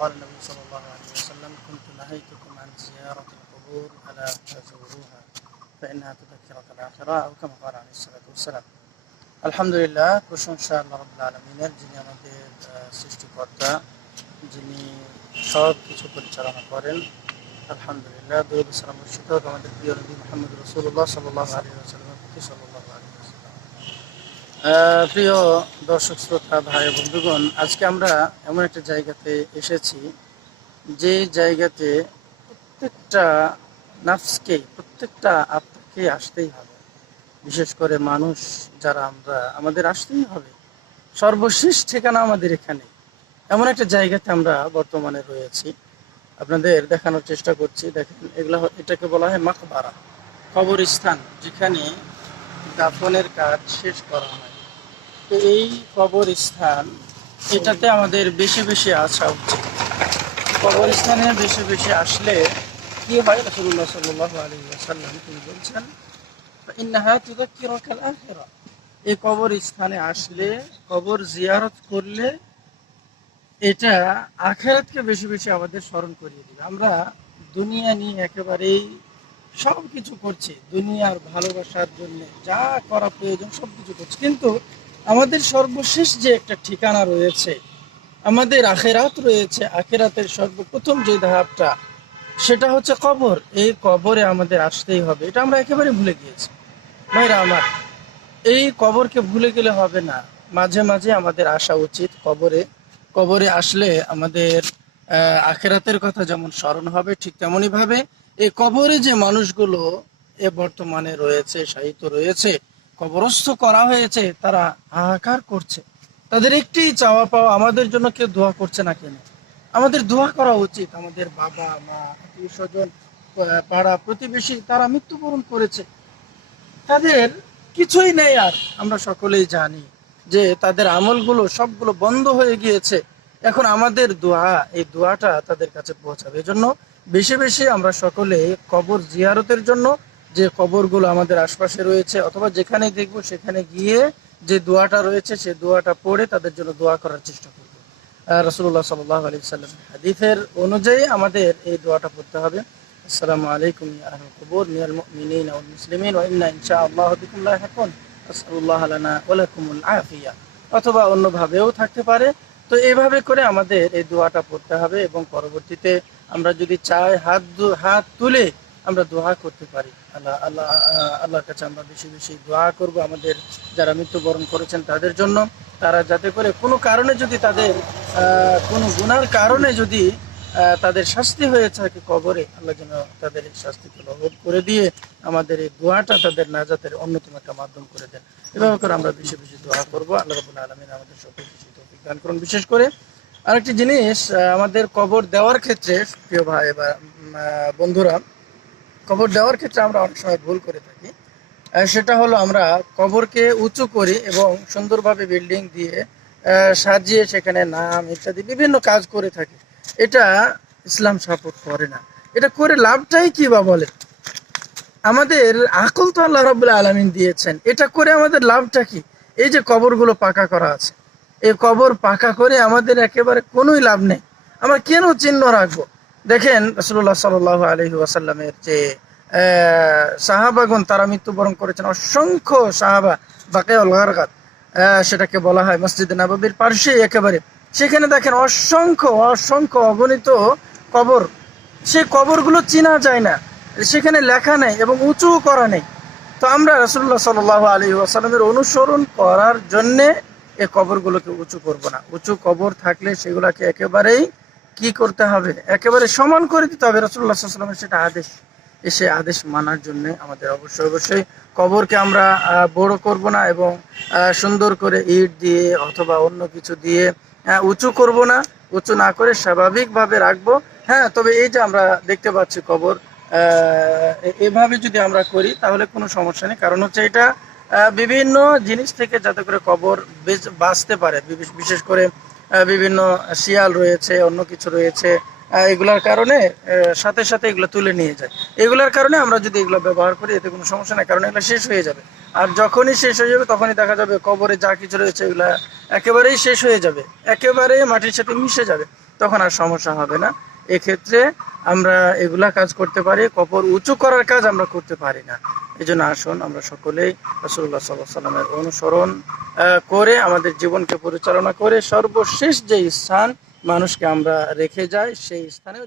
قال النبي صلى الله عليه وسلم كنت نهيتكم عن زيارة القبور ألا تزوروها فإنها تذكرة الآخرة أو كما قال عليه الصلاة والسلام. আলহামদুলিল্লাহ, প্রশংসা আল্লাহ রাব্বুল আলামিনের, যিনি আমাদের সৃষ্টিকর্তা, যিনি সব কিছু পরিচালনা করেন। আলহামদুলিল্লাহ, দরুদ সালাম বর্ষিত হোক আমাদের প্রিয় নবী মুহাম্মদ রাসূলুল্লাহ সাল্লাল্লাহু আলাইহি ওয়াসাল্লামের প্রতি সাল্লাল্লাহু আলাইহি ওয়াসাল্লাম। প্রিয় দর্শক শ্রোতা ভাই বন্ধুগণ, আজকে আমরা এমন একটা জায়গাতে এসেছি যে জায়গাতে প্রত্যেকটা নাফসকে, প্রত্যেকটা আত্মাকে আসতেই হবে। বিশেষ করে মানুষ যারা আমরা, আমাদের আসতেই হবে। সর্বশেষ ঠিকানা আমাদের এখানে। এমন একটা জায়গাতে আমরা বর্তমানে রয়েছি, আপনাদের দেখানোর চেষ্টা করছি। দেখেন, এটাকে বলা হয় মাকবারা, কবরস্থান, যেখানে দাফনের কাজ শেষ করা হয়। তো এই কবরস্থান, এটাতে আমাদের বেশি বেশি আসা উচিত। কবরস্থানে বেশি বেশি আসলে কি হয়, রাসূলুল্লাহ সাল্লাল্লাহু আলাইহি ওয়াসাল্লাম তিনি বলছেন ইন্নাহা তুযাক্কিরুকাল আখিরা। এই কবরস্থানে আসলে, কবর জিয়ারত করলে এটা আখিরাতকে বেশি বেশি আমাদের স্মরণ করিয়ে দিবে। আমরা দুনিয়া নিয়ে একেবারেই সব কিছু করছি, দুনিয়ার ভালোবাসার জন্য যা করা প্রয়োজন সব কিছু করছি, কিন্তু আমাদের সর্বশেষ যে একটা ঠিকানা রয়েছে, আমাদের আখিরাত রয়েছে, আখিরাতের সর্বপ্রথম যে ধাপটা, সেটা হচ্ছে কবর। এই কবরে আমাদের আসতেই হবে, এটা আমরা একেবারে ভুলে গিয়েছি। ভাইরা আমার, এই কবরকে ভুলে গেলে হবে না, মাঝে মাঝে আমাদের আসা উচিত কবরে। কবরে আসলে আমাদের আখিরাতের কথা যেমন স্মরণ হবে, ঠিক তেমনই ভাবে এই কবরে যে মানুষগুলো বর্তমানে রয়েছে, সাহিত্য রয়েছে, কবরস্থ করা হয়েছে, তারা হাহাকার করছে। তাদের একটি চাওয়া পাওয়া, আমাদের জন্য কেউ দোয়া করছে না কেন? আমাদের দোয়া করা উচিত। আমাদের বাবা মা, আত্মীয় স্বজন, পাড়া প্রতিবেশী, তারা মৃত্যুবরণ করেছে, তাদের কিছুই নেই আর। আমরা সকলেই জানি যে তাদের আমলগুলো সবগুলো বন্ধ হয়ে গিয়েছে। এখন আমাদের দোয়া, এই দোয়াটা তাদের কাছে পৌঁছাবে। এজন্য বেশি বেশি আমরা সকলে কবর জিয়ারতের জন্য, যে কবরগুলো আমাদের আশপাশে রয়েছে অথবা যেখানে দেখবো সেখানে গিয়ে যে দোয়াটা রয়েছে সেই দোয়াটা পড়ে তাদের জন্য দোয়া করার চেষ্টা করব। রাসূলুল্লাহ সাল্লাল্লাহু আলাইহি ওয়াসাল্লাম হাদিসের অনুযায়ী আমাদের এই দোয়াটা পড়তে হবে। আসসালামু আলাইকুম ইয়া আহলাল কুবুর মিনাল মুমিনিনা ওয়াল মুসলিমিন ওয়া ইন্না ইনশাআল্লাহু বিকুম লাহিকুন আসআলুল্লাহ লানা ওয়া লাকুমুল আফিয়া, অথবা অন্যভাবেও থাকতে পারে। তো এইভাবে করে আমাদের এই দোয়াটা পড়তে হবে এবং পরবর্তীতে আমরা যদি চাই হাত তুলে আমরা দোয়া করতে পারি। আল্লাহর কাছে আমরা বেশি বেশি দোয়া করব আমাদের যারা মৃত্যুবরণ করেছেন তাদের জন্য। তারা যাতে করে কোনো কারণে, যদি তাদের কোনো গুনার কারণে যদি তাদের শাস্তি হয়ে থাকে কবরে, আল্লাহ যেন তাদের এই শাস্তিকে লাঘব করে দিয়ে আমাদের এই দোয়াটা তাদের নাজাতের অন্যতম একটা মাধ্যম করে দেন। এভাবে করে আমরা বেশি বেশি দোয়া করবো। আল্লাহ রাব্বুল আলামিন আমাদের সকলকে সেই তৌফিক দান করুন। বিশেষ করে আরেকটি জিনিস, আমাদের কবর দেওয়ার ক্ষেত্রে, প্রিয় ভাই বা বন্ধুরা, কবর দেওয়ার ক্ষেত্রে আমরা অনেক সময় ভুল করে থাকি। সেটা হলো, আমরা কবরকে উঁচু করি এবং সুন্দরভাবে বিল্ডিং দিয়ে সাজিয়ে সেখানে নাম ইত্যাদি বিভিন্ন কাজ করে থাকি। এটা ইসলাম সাপোর্ট করে না। এটা করে লাভটাই কি বা বলে? আমাদের আকল তো আল্লাহ রাব্বুল আলামিন দিয়েছেন, এটা করে আমাদের লাভটা কি? এই যে কবরগুলো পাকা করা আছে, এই কবর পাকা করে আমাদের একেবারে কোনোই লাভ নেই। আমরা কেন চিহ্ন রাখবো? দেখেন, রাসূলুল্লাহ সাল্লাল্লাহু আলাইহি ওয়াসাল্লামের যে সাহাবাগণ, তারা মৃত্যুবরণ করেছেন। অসংখ্য সাহাবা, বাকিউল গারকাত, সেটাকে বলা হয় মসজিদে নববীর পাশে একেবারে। সেখানে দেখেন অসংখ্য অসংখ্য অগণিত কবর। সেই কবরগুলো চেনা যায় না, সেখানে লেখা নেই এবং উঁচু করা নেই। তো আমরা রাসূলুল্লাহ সাল্লাল্লাহু আলাইহি ওয়াসাল্লামের অনুসরণ করার জন্যে এই কবরগুলোকে উঁচু করব না। উঁচু কবর থাকলে সেগুলোকে একেবারেই কি করতে হবে? একেবারে সমান করে দিতে হবে। রাসূলুল্লাহ সাল্লাল্লাহু আলাইহি ওয়াসাল্লামের সেটা আদেশ। এসে আদেশ মানার জন্য আমাদের অবশ্যই কবরকে আমরা বড় করব না এবং সুন্দর করে ইট দিয়ে অথবা অন্য কিছু দিয়ে উঁচু করব না। উঁচু না করে স্বাভাবিকভাবে রাখবো। হ্যাঁ, তবে এই যে আমরা দেখতে পাচ্ছি কবর, এভাবে যদি আমরা করি তাহলে কোনো সমস্যা নেই। কারণ হচ্ছে এটা বিভিন্ন জিনিস থেকে যাতে করে কবর বাঁচতে পারে। বিশেষ করে বিভিন্ন শিয়াল রয়েছে, অন্য কিছু রয়েছে, এগুলার কারণে সাথে সাথে এগুলো তুলে নিয়ে যায়। এগুলার কারণে আমরা যদি এগুলো ব্যবহার করি এতে কোনো সমস্যা নেই, কারণ এগুলো শেষ হয়ে যাবে। আর যখনই শেষ হয়ে যাবে তখনই দেখা যাবে কবরে যা কিছু রয়েছে এগুলা একেবারেই শেষ হয়ে যাবে, একেবারে মাটির সাথে মিশে যাবে। তখন আর সমস্যা হবে না। এক্ষেত্রে আমরা এগুলা কাজ করতে পারি, কবর উঁচু করার কাজ আমরা করতে পারি না। এই জন্য আসুন আমরা সকলেই রাসূলুল্লাহ সাল্লাল্লাহু আলাইহি ওয়াসাল্লামের অনুসরণ করে আমাদের জীবনকে পরিচালনা করে সর্বশেষ যে স্থান মানুষকে আমরা রেখে যাই সেই স্থানেও